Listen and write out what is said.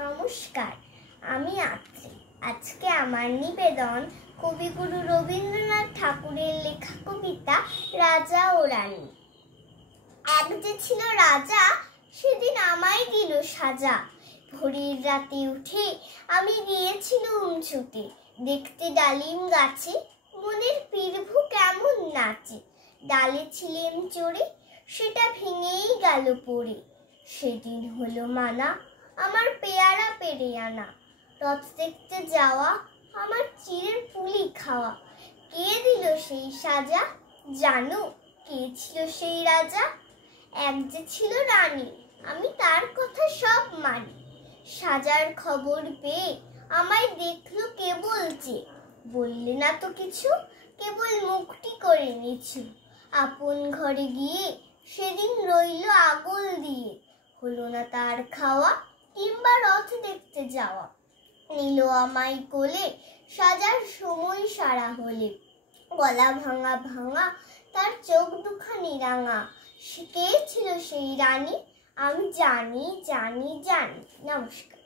নমস্কার, আমি আত্রি। আজকে আমার নিবেদন কবিগুরু রবীন্দ্রনাথ ঠাকুরের লেখা কবিতা রাজা ও রানী। এক যে ছিল রাজা, সেদিন আমায় দিল সাজা। ভোরের রাতে উঠে আমি গিয়েছিলুম ছুটে, দেখতে ডালিম গাছে মনের পিরভু কেমন নাচে। ডালে ছিলেম চড়ে, সেটা ভেঙেই গেল পড়ে। সেদিন হলো মানা আমার পেয়ারা পেরে আনা। রথ দেখতে যাওয়া আমার চিড়ের পুলি খাওয়া। কে দিল সেই সাজা, জানো কে ছিল সেই রাজা? এক যে ছিল রানী, আমি তার কথা সব মানি। সাজার খবর পেয়ে আমায় দেখলো কেবল যে, বললে না তো কিছু, কেবল মুখটি করে নিছু। আপন ঘরে গিয়ে সেদিন রইল আগল দিয়ে, হলো না তার খাওয়া কিংবা রথ দেখতে যাওয়া। নিল আমায় কোলে সাজার সময় সারা হলে, গলা ভাঙা ভাঙা তার চোখ দুখানি রাঙা। কে ছিল সেই রানী, আমি জানি জানি জানি। নমস্কার।